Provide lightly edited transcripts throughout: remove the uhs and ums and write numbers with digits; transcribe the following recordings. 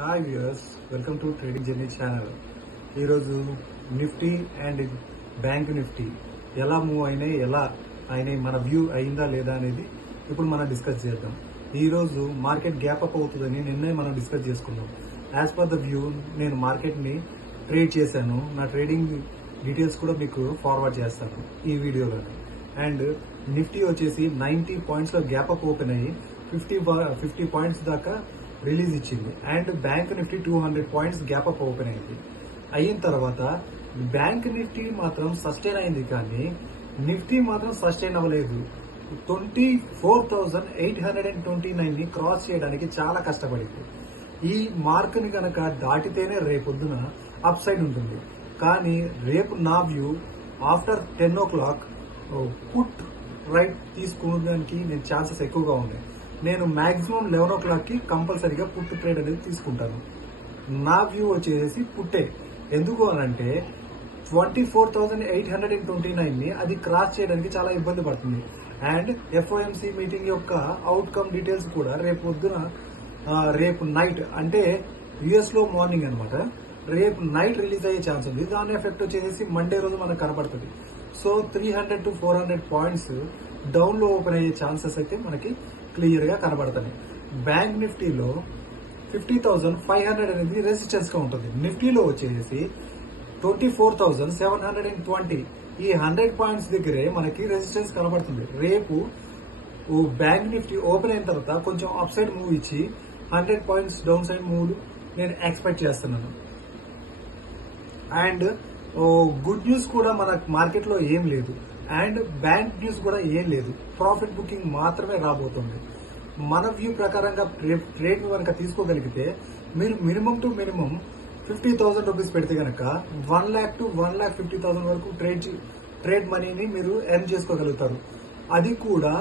Hi viewers, welcome to trading journey channel. ఈరోజు Nifty and bank Nifty ఎలా move అయినాయి, ఎలా అయినాయి, మన వ్యూ అయిందా లేదా అనేది ఇప్పుడు మనం డిస్కస్ చేద్దాం. ఈరోజు మార్కెట్ గ్యాప్ అప్ అవుతుందని నిన్నే మనం డిస్కస్ చేసుకున్నాం. యాజ్ పర్ ద వ్యూ నేను మార్కెట్ని ట్రేడ్ చేశాను. నా ట్రేడింగ్ డీటెయిల్స్ కూడా మీకు ఫార్వర్డ్ చేస్తాను ఈ వీడియోలోనే. అండ్ నిఫ్టీ వచ్చేసి 90 పాయింట్స్లో గ్యాప్ అప్ ఓపెన్ అయ్యి 50 పాయింట్స్ దాకా రిలీజ్ ఇచ్చింది. And bank Nifty 200 points gap up open అయింది. అయిన తర్వాత బ్యాంక్ నిఫ్టీ మాత్రం సస్టైన్ అయింది, కానీ నిఫ్టీ మాత్రం సస్టైన్ అవ్వలేదు. 24,829 ని క్రాస్ చేయడానికి చాలా కష్టపడింది. ఈ మార్క్ ని కనుక దాటితేనే రేపొద్దున అప్ సైడ్ ఉంటుంది. కానీ రేపు నా view after 10 o'clock put right తీసుకోవడానికి నేను ఛాన్సెస్ ఎక్కువగా ఉన్నాయి. నేను మాక్సిమం 11 o'clock కి కంపల్సరీగా పుట్ ట్రేడ్ అనేది తీసుకుంటాను. నా వ్యూ వచ్చేసి పుట్టే. ఎందుకు అనంటే 24,829 ని అది క్రాస్ చేయడానికి చాలా ఇబ్బంది పడుతుంది. అండ్ ఎఫ్ఓఎంసీ మీటింగ్ యొక్క అవుట్కమ్ డీటెయిల్స్ కూడా రేపు నైట్, అంటే యుఎస్ లో మార్నింగ్ అనమాట, రేపు నైట్ రిలీజ్ అయ్యే ఛాన్స్ ఉంది. దాని ఎఫెక్ట్ వచ్చేసి మండే రోజు మనకు కనపడుతుంది. సో 300 to 400 పాయింట్స్ డౌన్ లో ఓపెన్ అయ్యే ఛాన్సెస్ అయితే మనకి క్లియర్ గా కనబడుతున్నాయి. బ్యాంక్ నిఫ్టీలో 50,500 అనేది రెసిస్టెన్స్ గా ఉంటుంది. నిఫ్టీలో వచ్చేసి 24,720, ఈ 100 పాయింట్స్ దగ్గరే మనకి రెసిస్టెన్స్ కనబడుతుంది. రేపు బ్యాంక్ నిఫ్టీ ఓపెన్ అయిన తర్వాత కొంచెం అప్ సైడ్ మూవ్ ఇచ్చి 100 పాయింట్స్ డౌన్ సైడ్ మూవ్ నేను ఎక్స్పెక్ట్ చేస్తున్నాను. అండ్ గుడ్ న్యూస్ కూడా మన మార్కెట్ లో ఏం లేదు, అండ్ బ్యాంక్ న్యూస్ కూడా ఏం లేదు. ప్రాఫిట్ బుకింగ్ మాత్రమే రాబోతుంది. మన వ్యూ ప్రకారంగా ట్రేడ్ కనుక తీసుకోగలిగితే మీరు మినిమం టు మినిమం 50,000 రూపీస్ పెడితే కనుక 1 lakh to 1,50,000 వరకు ట్రేడ్ మనీని మీరు ఎర్న్ చేసుకోగలుగుతారు. అది కూడా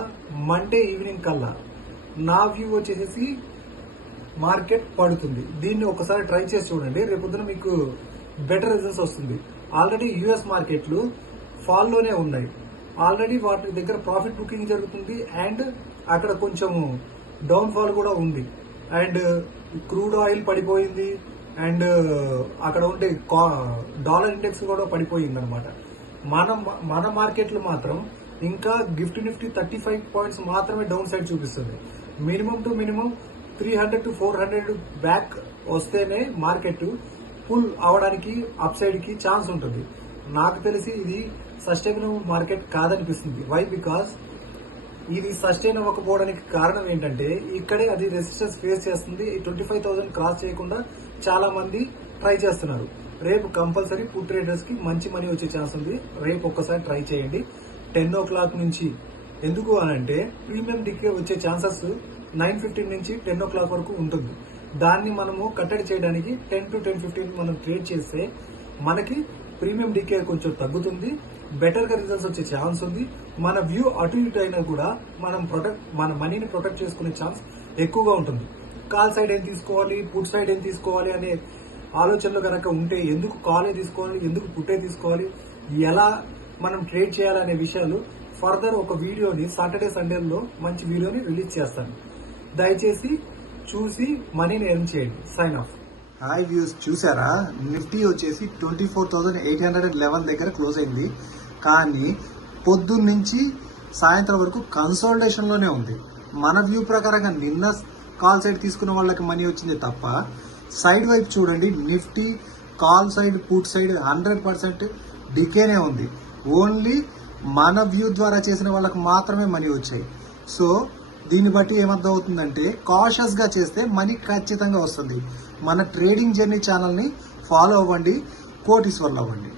మండే ఈవినింగ్ కల్లా. నా వ్యూ వచ్చేసి మార్కెట్ పడుతుంది. దీన్ని ఒకసారి ట్రై చేసి చూడండి, రేపొద్దున మీకు బెటర్ రిజల్ట్స్ వస్తుంది. ఆల్రెడీ యుఎస్ మార్కెట్లు ఫాల్ లోనే ఉన్నాయి. ఆల్రెడీ వాటి దగ్గర ప్రాఫిట్ బుకింగ్ జరుగుతుంది, అండ్ అక్కడ కొంచెం డౌన్ ఫాల్ కూడా ఉంది. అండ్ క్రూడ్ ఆయిల్ పడిపోయింది, అండ్ అక్కడ ఉండే డాలర్ ఇండెక్స్ కూడా పడిపోయింది అనమాట. మన మార్కెట్లు మాత్రం ఇంకా నిఫ్టీ 35 పాయింట్స్ మాత్రమే డౌన్ సైడ్ చూపిస్తుంది. Minimum to minimum 300 to 400 back వస్తేనే మార్కెట్ పుల్ అవడానికి అప్ సైడ్ కి ఛాన్స్ ఉంటుంది. నాకు తెలిసి ఇది సస్టైనబుల్ మార్కెట్ కాదనిపిస్తుంది. వై? బికాస్ ఇది సస్టైన్ అవ్వకపోవడానికి కారణం ఏంటంటే ఇక్కడే అది రెసిస్టెన్స్ ఫేస్ చేస్తుంది. 25,000 క్రాస్ చేయకుండా చాలా మంది ట్రై చేస్తున్నారు. రేపు కంపల్సరీ పుట్ ట్రేడర్స్ కి మంచి మనీ వచ్చే ఛాన్స్ ఉంది. రేపు ఒక్కసారి ట్రై చేయండి 10 o'clock నుంచి. ఎందుకు అనంటే ప్రీమియం డికే వచ్చే ఛాన్సెస్ 9:15 నుంచి 10 o'clock వరకు ఉంటుంది. దాన్ని మనము కట్టడి చేయడానికి 10 to 10:15 మనం ట్రేడ్ చేస్తే మనకి ప్రీమియం డికే కొంచెం తగ్గుతుంది. బెటర్ గా రిజల్ట్స్ వచ్చే ఛాన్స్ ఉంది. మన వ్యూ అటు ఇటు అయినా కూడా మన మనీని ప్రొటెక్ట్ చేసుకునే ఛాన్స్ ఎక్కువగా ఉంటుంది. కాల్ సైడ్ ఏం తీసుకోవాలి, పుట్ సైడ్ ఏం తీసుకోవాలి అనే ఆలోచనలు కనుక ఉంటే ఎందుకు కాలే తీసుకోవాలి, ఎందుకు పుట్టే తీసుకోవాలి, ఎలా మనం ట్రేడ్ చేయాలనే విషయాలు ఫర్దర్ ఒక వీడియోని సాటర్డే సండేలో మంచి వీడియోని రిలీజ్ చేస్తాను. దయచేసి చూసి మనీని ఎర్న్ చేయండి. Sign off. హాయ్ వ్యూస్, చూసారా? నిఫ్టీ వచ్చేసి 24,811 దగ్గర క్లోజ్ అయింది. కానీ పొద్దున్న నుంచి సాయంత్రం వరకు కన్సాలిడేషన్ లోనే ఉంది. మన వ్యూ ప్రకారంగా నిన్న కాల్ సైడ్ తీసుకున్న వాళ్ళకి మనీ వచ్చింది తప్ప సైడ్ వైపు చూడండి, Nifty call side put side 100% డికేనే ఉంది. ఓన్లీ మన వ్యూ ద్వారా చేసిన వాళ్ళకి మాత్రమే మనీ వచ్చాయి. సో దీన్ని బట్టి ఏమర్థం అవుతుందంటే కాషియస్ గా చేస్తే మనీ ఖచ్చితంగా వస్తుంది. మన ట్రేడింగ్ జర్నీ ఛానల్ ని ఫాలో అవ్వండి, కోటీశ్వర్లు అవ్వండి.